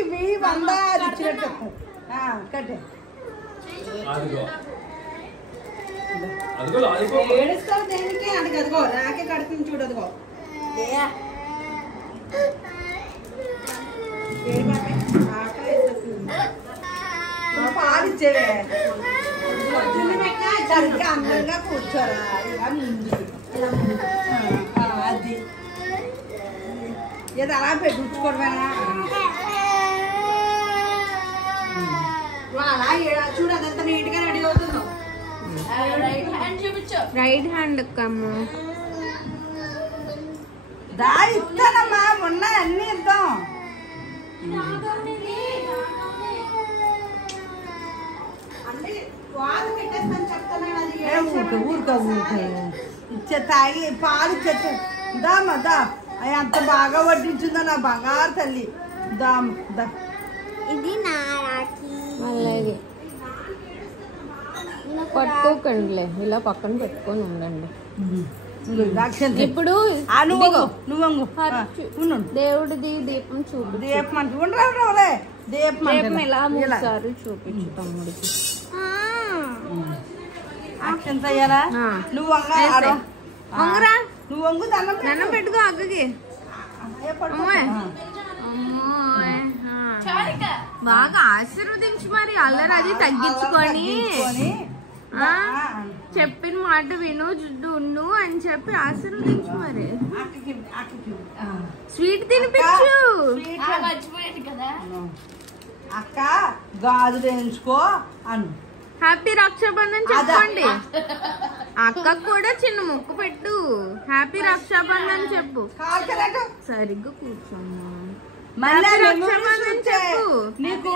ఇవి 100 అది ఇచ్చినట్టు కట్టే ఏడుస్తావు దేనికి అంటే అదిగో నాకే కడుతుంది చూడు అదిగో పాలు ఇచ్చేవే సరిగ్గా అందంగా కూర్చోరా ఇలా ముందు అది ఏదో అలా పెట్టుకోవడమేనా అలా చూడు అదంతా నీట్ గా రెడీ అవుతున్నావు రైట్ హ్యాండ్ అమ్మ దా ఇస్తానమ్మా మొన్న అన్ని ఇద్దాం ఊరుకో ఇచ్చే తాగి పాలు ఇచ్చే దామా దా అవి అంత బాగా వడ్డించిందో నా బంగారు తల్లి దామ దా ఇది అలాగే పట్టుకోకండిలే ఇలా పక్కన పెట్టుకొని ఉండండి ఇప్పుడు దేవుడిది దీపం చూపి దీపం అంటే ఉండలే దీపం ఇలా 3 సార్లు చూపించు తమ్ముడికి అక్షంత అయ్యారా నువ్వు వంగరా నువ్వు వంగు దండం పెట్టుకో అక్కకి బాగా ఆశీర్వదించు మరి అల్లరి అది తగ్గించుకొని చెప్పిన మాట విను ఉండు అని చెప్పి ఆశీర్వదించు మరి స్వీట్ తినిపించు అక్క గాజులు వేయించుకో అను హ్యాపీ రక్షాబంధన్ చెప్పండి అక్కకు కూడా చిన్న ముక్కు పెట్టు హ్యాపీ రక్షాబంధన్ చెప్పు సరిగ్గా కూర్చోమ్మా రక్షాబంధన్ చెప్పు నీకు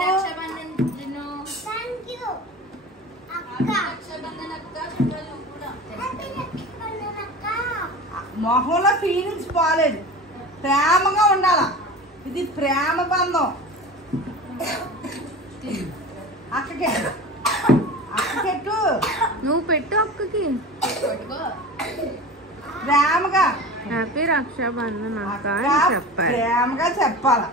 మొహంలో ఫీలింగ్స్ పోలేదు ప్రేమగా ఉండాలా ఇది ప్రేమ బంధం అక్కకి అక్కకెట్టు నువ్వు పెట్టు అక్కకి ప్రేమగా హ్యాపీ రక్షాబంధన్ అక్క అని చెప్పాలి ప్రేమగా చెప్పాలా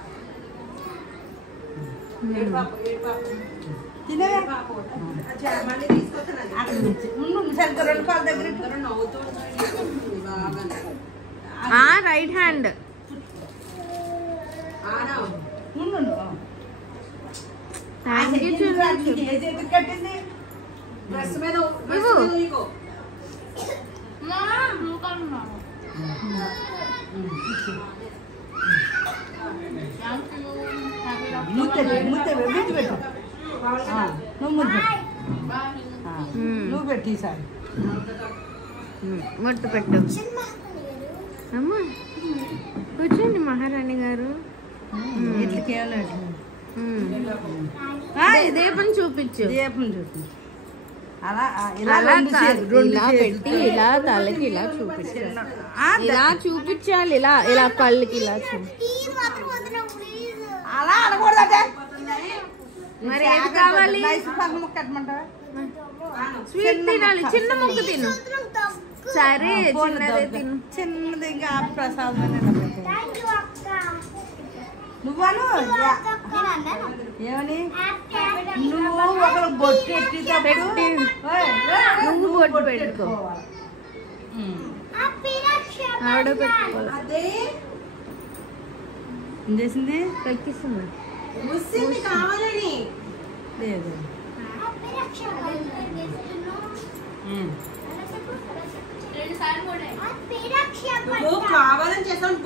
రైట్ హ్యాండ్ కట్టింది నువ్వు పెట్టి ఈసారి మొట్టు పెట్టు అమ్మా కూర్చోండి మహారాణి గారు దీపం చూపించు దీపం చూపించు అలా ఇలా పెట్టి ఇలా తలకి ఇలా చూపించాలి ఇలా చూపించాలి ఇలా ఇలా కళ్ళకి ఇలా అలా అనకూడదంటే మరి ఏది కావాలి కట్టమంటావా స్వీట్ తినాలి చిన్న ముక్క తిను సరే చిన్నదే తిను చిన్నది ఇంకా ప్రసాదం నువ్వను ఏమని నువ్వు ఒకరు బొట్టు పెట్టి నువ్వు బొట్టు పెట్టుకో ఆవిడ పెట్టుకోవాలి ఏం చేసింది ఎక్కిస్తుంది కావాలని లేదు కావాలని చేస్తాను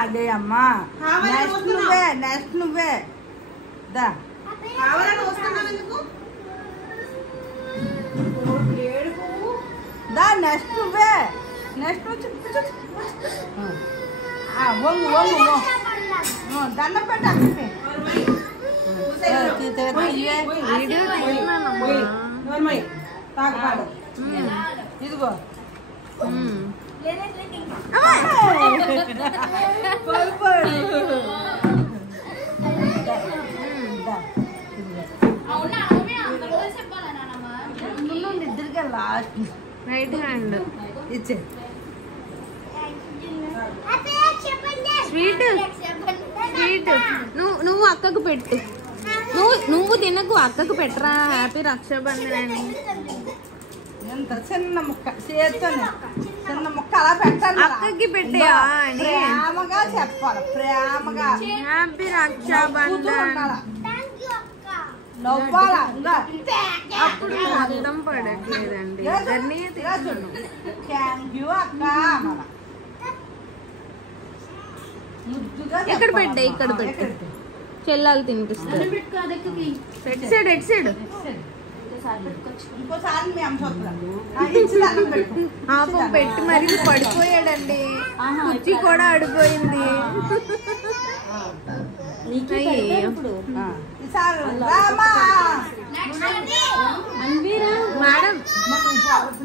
అదే అమ్మా నెక్స్ట్ నువ్వే దా కావాలని వస్తున్నావు దా నెక్స్ట్ నువ్వే నెక్స్ట్ వంగు వంగు దండం పెట్ట ఇదిగో ఇద్దరికే లాస్ట్ రైట్ హ్యాండ్ ఇచ్చే స్వీట్ స్వీట్ అక్కకు పెట్టు. నువ్వు తినకు, అక్కకు పెట్టరా. హ్యాపీ రక్షాబంధన్ అని. ఎంత చిన్న ముక్క చేత్తోనే చిన్న ముక్క అలా పెట్టాలి. అక్కకి పెట్టేయా అని ప్రేమగా చెప్పాలి. ప్రేమగా హ్యాపీ రక్షాబంధన్ నవ్వాలా. అప్పుడు మొత్తం పడట్లేదండి. ఇద్దరిని థ్యాంక్ యూ అక్క. ఇక్కడ పెట్టే, ఇక్కడ పెట్టే. చెల్లాలు తినిపిస్తారు. ఎట్ సైడ్ ఇంకోసారి మీ అమ్మ చూద్దాం పాపం పెట్టి మరి పడిపోయాడండి. కుర్చీ కూడా ఆడిపోయింది. మేడం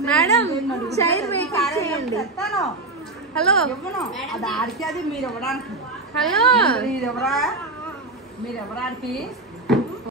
మేడం చైర్ వేకెట్ చేయండి. హలో అది ఆడికి అది మీరు ఇవ్వడానికి. హలో మీరు ఎవరాడికి